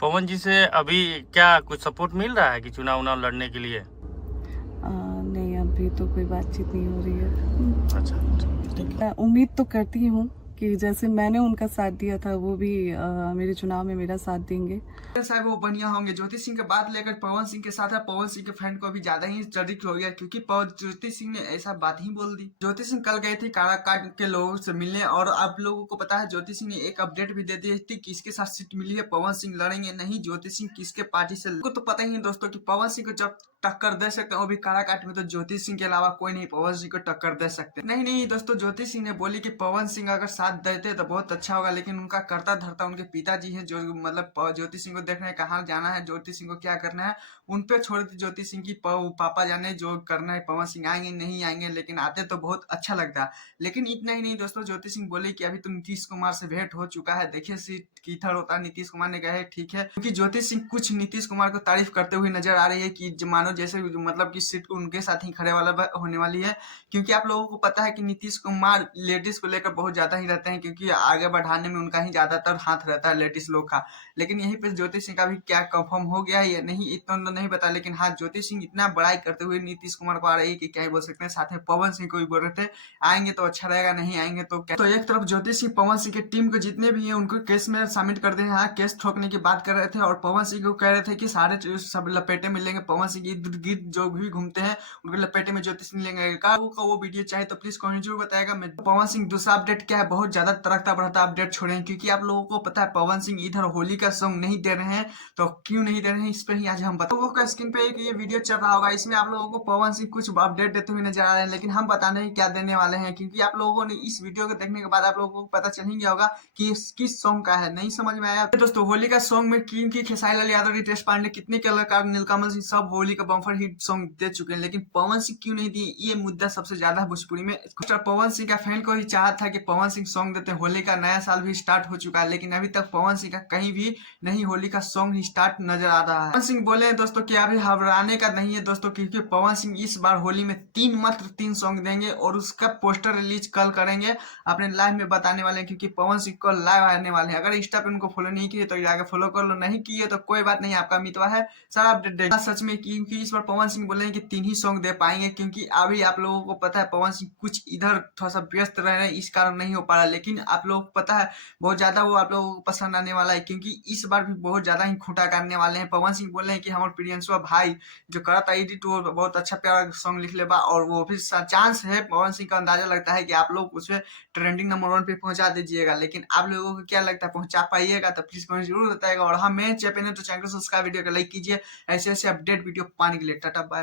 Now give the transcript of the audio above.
पवन जी से अभी क्या कुछ सपोर्ट मिल रहा है कि चुनाव उनाव लड़ने के लिए? नहीं, अभी तो कोई बातचीत नहीं हो रही है। अच्छा। मैं उम्मीद तो करती हूँ कि जैसे मैंने उनका साथ दिया था वो भी मेरे चुनाव में मेरा साथ देंगे। साहब वो बढ़िया होंगे। ज्योति सिंह के बात लेकर पवन सिंह के साथ है। पवन सिंह के फैन को अभी ज्यादा ही चर्चित हो गया क्योंकि ज्योति सिंह ने ऐसा बात ही बोल दी। ज्योति सिंह कल गए थे काराकाट के लोगों से मिलने और आप लोगों को पता है ज्योति सिंह ने एक अपडेट भी दे दी थी किसके साथ सीट मिली है। पवन सिंह लड़ेंगे नहीं, ज्योति सिंह किसके पार्टी से को तो पता ही है दोस्तों कि पवन सिंह को जब टक्कर दे सकते हैं वो भी काराकाट में, तो ज्योति सिंह के अलावा कोई नहीं पवन सिंह को टक्कर दे सकते। नहीं दोस्तों, ज्योति सिंह ने बोली कि पवन सिंह अगर साथ देते तो बहुत अच्छा होगा, लेकिन उनका करता धरता उनके पिताजी हैं जो मतलब ज्योति सिंह को देखने कहाँ जाना है, ज्योति सिंह को क्या करना है उन पे छोड़ दी ज्योति सिंह की पापा जाने जो करना है। पवन सिंह आएंगे नहीं आएंगे, लेकिन आते तो बहुत अच्छा लगता। लेकिन इतना ही नहीं दोस्तों, ज्योति सिंह बोली कि अभी तो नीतीश कुमार से भेंट हो चुका है, देखिए सीट किधर होता है। नीतीश कुमार ने कहा ठीक है, क्योंकि ज्योति सिंह कुछ नीतीश कुमार को तारीफ करते हुए नजर आ रही है कि मानो जैसे मतलब कि सीट उनके साथ ही खड़े वाला होने वाली है। क्योंकि आप लोगों को पता है कि नीतीश कुमार लेडीज को लेकर बहुत ज्यादा ही रहते हैं, क्योंकि आगे बढ़ाने में उनका ही ज्यादातर हाथ रहता है लेडीज लोग का। लेकिन यहीं पे ज्योति सिंह का भी क्या कंफर्म हो गया है या नहीं इतना तो नहीं पता, लेकिन हाँ ज्योति सिंह इतना बड़ाई करते हुए नीतीश कुमार को आ रही है कि क्या ही बोल सकते हैं। साथ में पवन सिंह को भी बोल रहे थे आएंगे तो अच्छा रहेगा, नहीं आएंगे तो क्या। तो एक तरफ ज्योति सिंह पवन सिंह की टीम को जितने भी है उनको केस में शामिल कर दे, हाँ केस ठोकने की बात कर रहे थे और पवन सिंह को कह रहे थे कि सारे सब लपेटे में लेंगे। पवन सिंह इर्द गिर्द जो भी घूमते हैं उनके लपेटे में ज्योति सिंह लेंगे। वो वीडियो चाहे तो प्लीज कमेंट जरूर बताएगा। मैं पवन सिंह दूसरा अपडेट क्या है, बहुत ज्यादा तड़कता बढ़ता अपडेट छोड़े हैं, क्योंकि आप लोगों को पता है पवन सिंह इधर होली का सॉन्ग नहीं दे रहे हैं। तो क्यों नहीं दे रहे हैं इस पे ही आज हम बता लोगों का स्क्रीन पे एक ये वीडियो चल रहा होगा, इसमें आप लोगों को पवन सिंह कुछ अपडेट देते हुए नजर आ रहे हैं, लेकिन हम बताने ही क्या देने वाले हैं, क्योंकि आप लोगों ने इस वीडियो को देखने के बाद आप लोगों को पता चल ही गया होगा कि किस सॉन्ग का है। नहीं समझ में आया दोस्तों, होली का सॉन्ग में क्योंकि खेसारी लाल यादव, रितेश पांडे, कितने कलाकार, नीलकमल सिंह सब होली का बम्पर हिट सॉन्ग दे चुके हैं, लेकिन पवन सिंह क्यों नहीं दिए, ये मुद्दा सबसे ज्यादा भोजपुरी में। पवन सिंह का फैन को ही चाहत था कि पवन सिंह सॉन्ग देते हैं। होली का नया साल भी स्टार्ट हो चुका है, लेकिन अभी तक पवन सिंह का कहीं भी नहीं होली का सॉन्ग ही स्टार्ट नजर आ रहा है। पवन सिंह बोले हैं दोस्तों कि अभी घबराने का नहीं है दोस्तों, क्योंकि पवन सिंह इस बार होली में मात्र तीन सॉन्ग देंगे और उसका पोस्टर रिलीज कल करेंगे, अपने लाइव में बताने वाले हैं, क्योंकि पवन सिंह कल लाइव आने वाले हैं। अगर इंस्टा पे उनको फॉलो नहीं किए तो आगे फॉलो कर लो, नहीं किए तो कोई बात नहीं, आपका मितवा है सारा अपडेट देगा सच में। क्योंकि इस बार पवन सिंह बोले हैं कि तीन ही सॉन्ग दे पाएंगे, क्योंकि अभी आप लोगों को पता है पवन सिंह कुछ इधर थोड़ा सा व्यस्त रह रहे हैं, इस कारण नहीं हो पा रहा। लेकिन आप लोगों को पता है बहुत ज्यादा वो आप लोगों को पसंद आने वाला है, क्योंकि इस बार भी बहुत ज्यादा ही खूंटा करने वाले हैं। पवन सिंह बोले हैं कि हमारे प्रियंशुआ भाई जो करा था एडिट वो बहुत अच्छा प्यारा सॉन्ग लिख ले बा, और वो भी चांस है पवन सिंह का अंदाजा लगता है कि आप लोग उसे ट्रेंडिंग नंबर 1 पे पहुंचा दीजिएगा। लेकिन आप लोगों को क्या लगता है पहुंचा पाइएगा? तो प्लीज कमेंट जरूर बताएगा। और हाँ, मैं चैनल तो चैनल को सब्सक्राइब, वीडियो को लाइक कीजिए ऐसे ऐसे अपडेट वीडियो पाने के लिए। Tata bye.